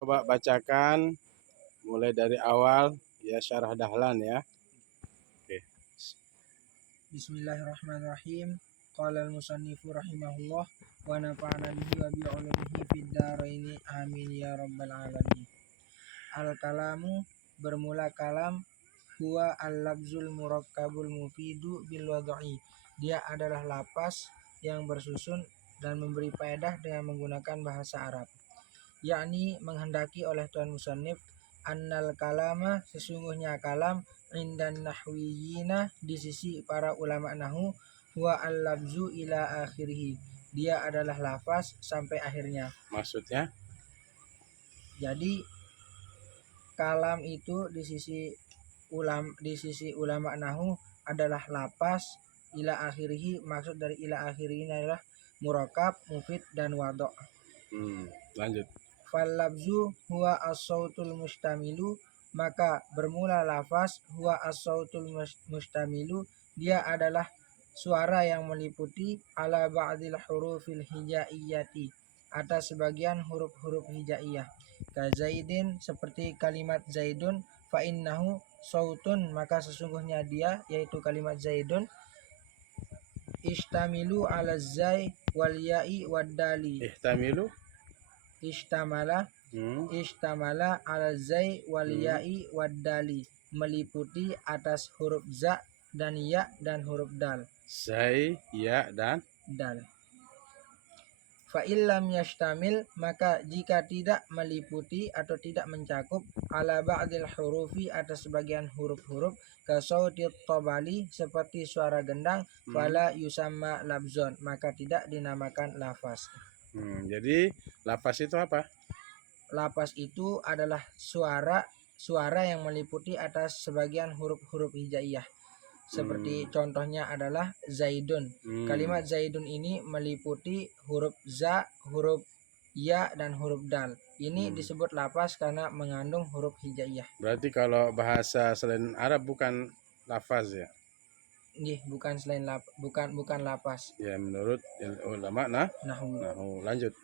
Coba bacakan mulai dari awal ya, syarah Dahlan ya. Oke. Bismillahirrahmanirrahim. Qala al-musannifu rahimahullah wa nafa'ana bihi wa bi 'ulumihi fid dharaini amin ya rabbal alamin. Al-kalamu bermula kalam, huwa al-lafzul murakkabul mufidu bil wad'i. Dia adalah lapas yang bersusun dan memberi faedah dengan menggunakan bahasa Arab. Yakni menghendaki oleh tuan musannif annal kalama, sesungguhnya kalam, indan nahwiyina, di sisi para ulama nahu, huwa al-lafzu ila akhirih. Dia adalah lafaz sampai akhirnya. Maksudnya? Jadi kalam itu di sisi ulama nahu adalah lafaz ila akhirih. Maksud dari ila akhirih adalah murakab, mufid dan wadok. Lanjut. Fal-lafzu huwa as-sautul mustamilu, maka bermula lafaz huwa as-sautul mustamilu, dia adalah suara yang meliputi ala ba'dil hurufil hijaiyati, atas sebagian huruf-huruf hijaiyah. Ka zaidin, seperti kalimat zaidun, fa innahu sautun, maka sesungguhnya dia yaitu kalimat zaidun, istamilu ala zai wal ya'i wad dali. Istamala ala zai wal ya'i wad dali, meliputi atas huruf za dan ya dan huruf dal. Zai, ya dan dal. Fa illam yashtamil, maka jika tidak meliputi atau tidak mencakup ala ba'dil hurufi, atas sebagian huruf-huruf, ka sautit tabali, seperti suara gendang, fala yusamma labzon, maka tidak dinamakan lafaz. Jadi lafaz itu apa? Lafaz itu adalah suara yang meliputi atas sebagian huruf-huruf hijaiyah. Seperti contohnya adalah zaidun. Kalimat zaidun ini meliputi huruf za, huruf ya dan huruf dal. Ini disebut lafaz karena mengandung huruf hijaiyah. Berarti kalau bahasa selain Arab bukan lafaz ya? Bukan selain bukan lafaz. Ya, menurut ulama nahu. Lanjut.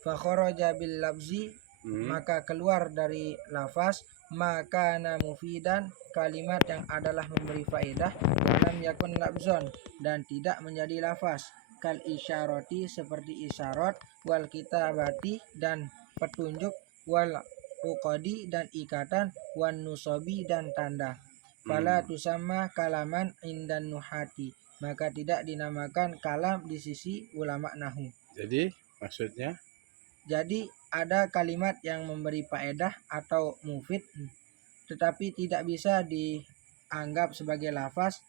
Fa kharaja bil lafzi, maka keluar dari lafaz, maka mufidan, kalimat yang adalah memberi faedah, walam yakun labzon, dan tidak menjadi lafaz, kal isyarati, seperti isyarat, wal kitabati, dan petunjuk, wal uqadi, dan ikatan, wan nusobi, dan tanda. Fala tusamma kalaman indan nuhati, maka tidak dinamakan kalam di sisi ulama nahu. Jadi maksudnya? Jadi ada kalimat yang memberi faedah atau mufid, tetapi tidak bisa dianggap sebagai lafaz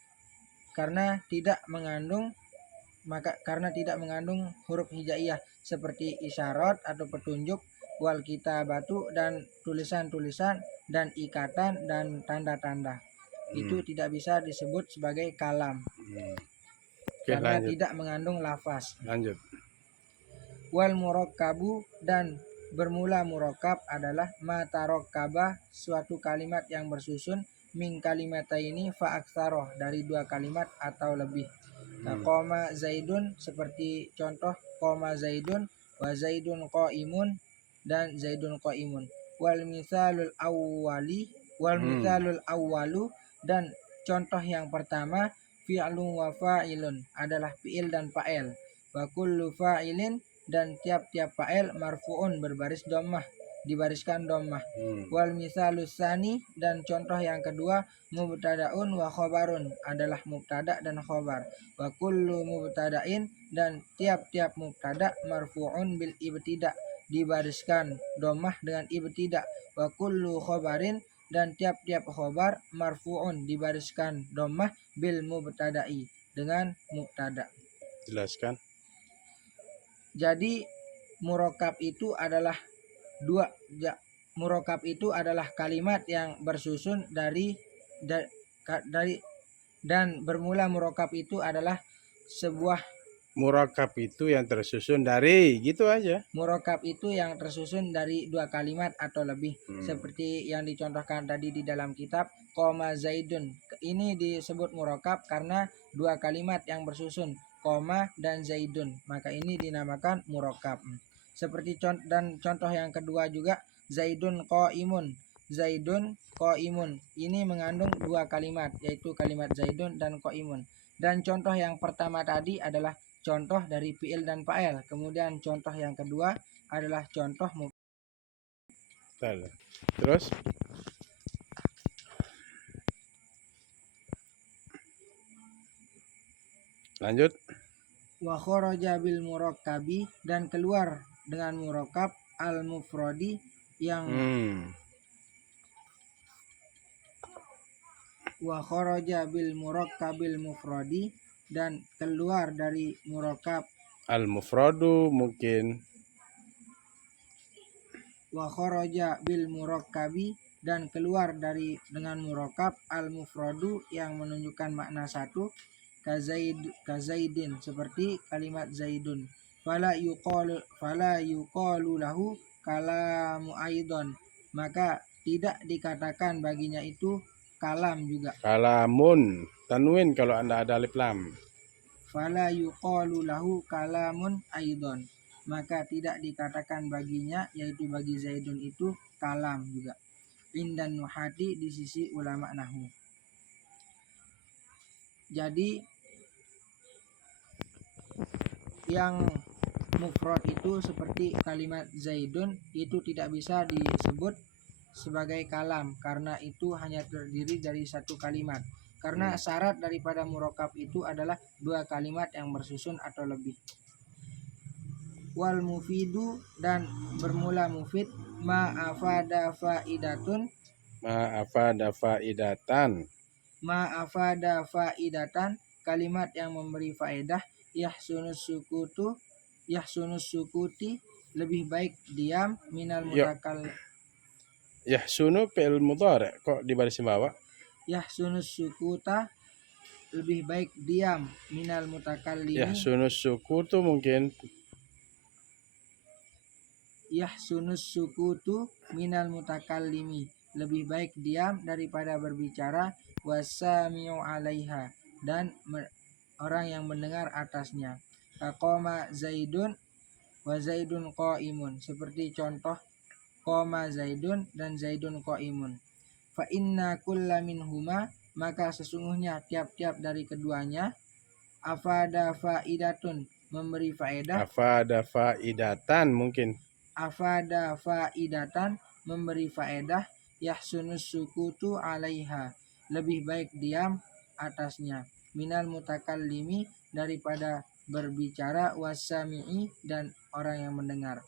karena tidak mengandung huruf hijaiyah, seperti isyarat atau petunjuk, wal kitabatu, dan tulisan-tulisan, dan ikatan dan tanda-tanda. Itu tidak bisa disebut sebagai kalam. Karena lanjut. Tidak mengandung lafaz. Lanjut. Wal murakkabu, dan bermula murakkab adalah matarokkabah, suatu kalimat yang bersusun, min kalimataini fa aktsaroh, dari dua kalimat atau lebih. Qoma zaidun, seperti contoh qoma zaidun, wa zaidun qaimun, dan zaidun qaimun. Wal mithalul awwalu, dan contoh yang pertama, fi'lun wa fa'ilun, adalah fi'il dan fa'il. Wa kullu fa'ilin, dan tiap-tiap fa'il, marfu'un, berbaris dhammah, dibariskan dhammah. Wal mitsalus tsani, dan contoh yang kedua, mubtada'un wa khabarun, adalah mubtada dan khabar. Wa kullu mubtada'in, dan tiap-tiap mubtada, marfu'un bil ibtida', dibariskan dhammah dengan ibtida'. Wa kullu khabarin, dan tiap-tiap khabar, marfu'un, dibariskan dhammah bil mubtada'i, dengan mubtada'. Jelaskan. Jadi murakkab itu adalah murakkab itu adalah kalimat yang bersusun dari dan bermula murakkab itu adalah sebuah murakkab itu yang tersusun dari, gitu aja. Murakkab itu yang tersusun dari dua kalimat atau lebih, seperti yang dicontohkan tadi di dalam kitab qoma zaidun. Ini disebut murakkab karena dua kalimat yang bersusun, qoma dan zaidun, maka ini dinamakan murakkab. Seperti contoh yang kedua juga Zaidun qaimun. Zaidun qaimun. Ini mengandung dua kalimat, yaitu kalimat Zaidun dan qaimun. Dan contoh yang pertama tadi adalah contoh dari fi'il dan fa'il. Kemudian contoh yang kedua adalah contoh Terus lanjut. wa kharaja bil murakkabi, dan keluar dengan murakkab al mufradi yang wa kharaja bil murakkabil mufradi, dan keluar dari murakkab Al mufradu mungkin. Wa kharaja bil murakkabi, dan keluar dari dengan murakkab al mufradu yang menunjukkan makna satu, kazaidin, seperti kalimat zaidun. Fala yuqalu lahu kalamu aidon, maka tidak dikatakan baginya itu kalam juga. Kalamun tanwin kalau Anda ada alif lam. Fala yuqalu lahu kalamun aidon, maka tidak dikatakan baginya, yaitu bagi Zaidun itu kalam juga. Indan nuhati, di sisi ulama nahwu. Jadi yang mufrad itu seperti kalimat Zaidun itu tidak bisa disebut sebagai kalam, karena itu hanya terdiri dari satu kalimat. Karena syarat daripada murakkab itu adalah dua kalimat yang bersusun atau lebih. Wal mufidu, dan bermula mufid, ma'afada faidatun, Ma'afada faidatan. Ma'afada faidatan, kalimat yang memberi faedah. Yahsunus sukuti, lebih baik diam, minal mutakal. Yahsunu fi'il mudhari', kok di baris bawah? Yahsunus sukuta, lebih baik diam, minal mutakallimi. Yahsunus sukutu mungkin. Yahsunus sukutu minal mutakallimi, lebih baik diam daripada berbicara. Wasami'u alaiha, dan orang yang mendengar atasnya. Qoma Zaidun wa Zaidun qaimun, seperti contoh qoma Zaidun dan Zaidun qaimun. Fa inna kulla minhuma, maka sesungguhnya tiap-tiap dari keduanya, afada faidatun, memberi faedah. Afada faidatan mungkin. Afada faidatan, memberi faedah. Yahsunus sukutu alaiha, lebih baik diam atasnya. Minal mutakallimi, daripada berbicara. Wasami'i, dan orang yang mendengar.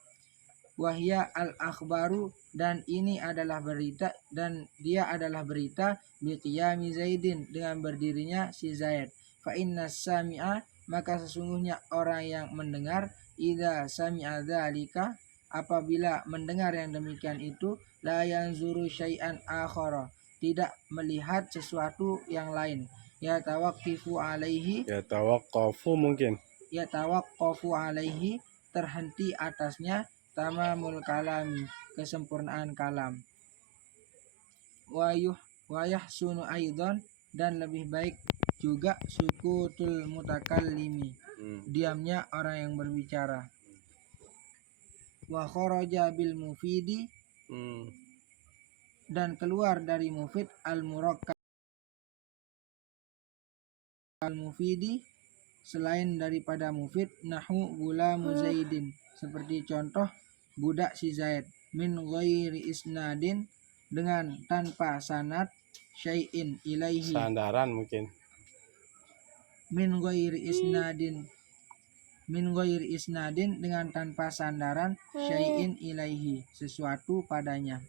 Wahya al akhbaru, dan ini adalah berita, dan dia adalah berita. Biqiyami Zaidin, dengan berdirinya si Zaid. Fa inna sami'a, maka sesungguhnya orang yang mendengar. Idza sami'a dzalika, apabila mendengar yang demikian itu. La yanzuru syai'an akhara, tidak melihat sesuatu yang lain. Ya tawaqqifu alaihi, Ya tawaqqafu mungkin. Ya tawaqqafu alaihi, terhenti atasnya. Tamamul kalami, kesempurnaan kalam. Wa yahsunu aidon, dan lebih baik juga sukutul mutakallimi, diamnya orang yang berbicara. Wa kharaja bil mufidi, dan keluar dari mufid al murakkab al mufidi, selain daripada mufid. Nahu gulamu Zaidin, seperti contoh budak si Zaid. Min ghairi isnadin, dengan tanpa sanad. Syai'in ilaihi, Sandaran mungkin. Min ghairi isnadin, dengan tanpa sandaran. Syai'in ilaihi, sesuatu padanya.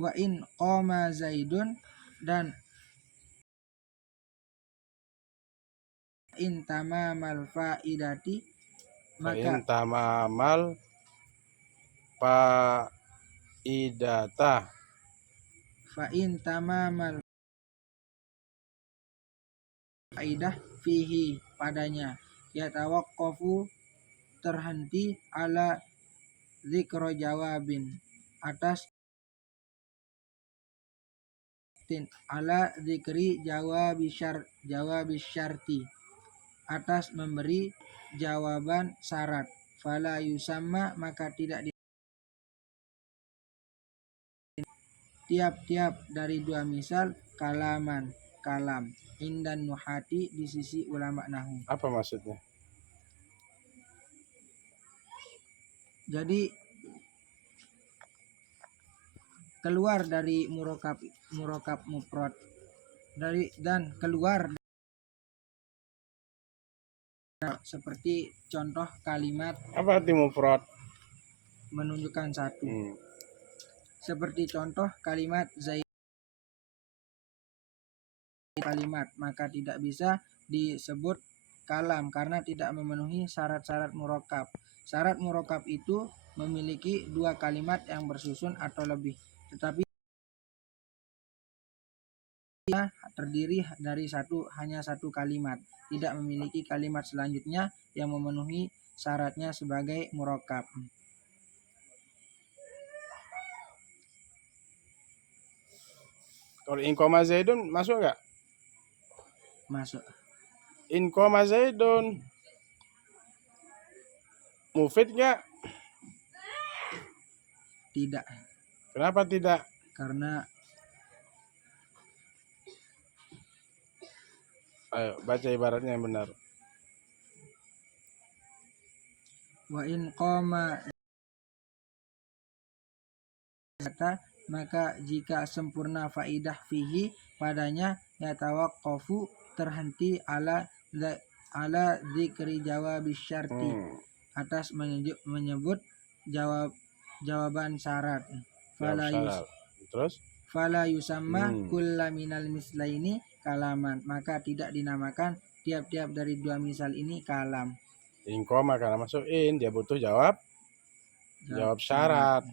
Wa in qoma Zaidun, dan in tamamal faidati, maka tamamal faidata. fa in tamamal faidah fihi, padanya. Ya tawaqqafu, terhenti. Ala zikra jawabin, atas ala zikri jawabi syarti, atas memberi jawaban syarat. fala yusamma maka tidak di tiap-tiap dari dua misal kalam indan nuhati di sisi ulama nahu. Apa maksudnya? Jadi keluar dari murokab mufrad dan keluar seperti contoh kalimat Apa arti mufrad? menunjukkan satu. Seperti contoh kalimat Zaid kalimat, maka tidak bisa disebut kalam karena tidak memenuhi syarat-syarat murokab. Syarat murokab itu memiliki dua kalimat yang bersusun atau lebih, tetapi terdiri dari hanya satu kalimat, tidak memiliki kalimat selanjutnya yang memenuhi syaratnya sebagai murokab. Kalau in koma Zaidun masuk nggak? Masuk. In koma Zaidun mufid nggak? Tidak. Kenapa tidak? Karena ayo baca ibaratnya yang benar. wa in qoma kata maka jika sempurna faidah fihi padanya yatawaqqafu terhenti ala dzikri jawabis syarti atas menyebut jawaban syarat. Fala yusamma kulla minal mislaini kalaman, maka tidak dinamakan tiap-tiap dari dua misal ini kalam. In koma karena masuk in dia butuh jawab syarat.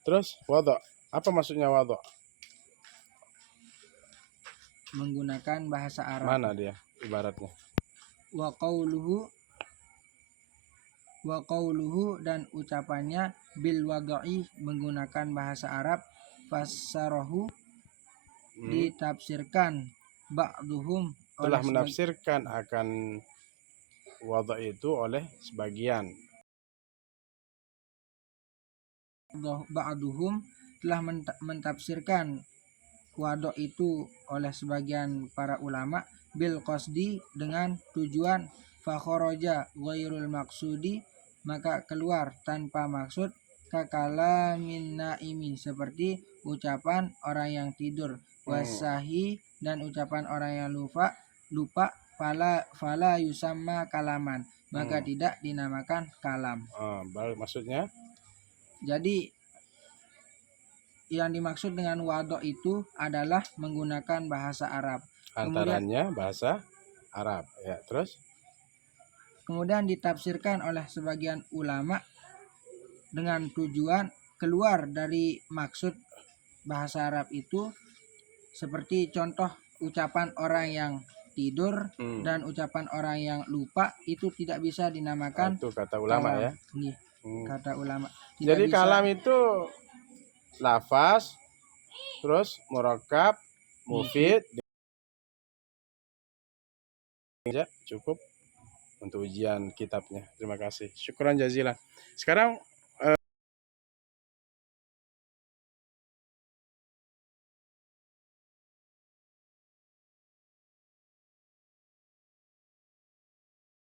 Terus wadha, apa maksudnya wadha? Menggunakan bahasa Arab. Mana dia ibaratnya? Wa qauluhu dan ucapannya bil wadai menggunakan bahasa Arab. Fassarahu ditafsirkan ba'duhum telah menafsirkan akan wadha itu oleh sebagian. Ba'duhum telah mentafsirkan wadha itu oleh sebagian para ulama bil qasdi dengan tujuan fa kharaja ghairul maqsudi maka keluar tanpa maksud kakalamin naimi seperti ucapan orang yang tidur wasahi dan ucapan orang yang lupa fala yusamma kalaman maka tidak dinamakan kalam. Baik, maksudnya jadi yang dimaksud dengan wadha itu adalah menggunakan bahasa Arab. Antaranya bahasa Arab. Ya, terus? Kemudian ditafsirkan oleh sebagian ulama dengan tujuan keluar dari maksud bahasa Arab itu seperti contoh ucapan orang yang tidur dan ucapan orang yang lupa itu tidak bisa dinamakan. Itu kata ulama kalam. Ya. Kata ulama. Jadi bisa. Kalam itu lafaz, terus murakkab, mufid. Ya, cukup untuk ujian kitabnya. Terima kasih. Syukran jazilan. Sekarang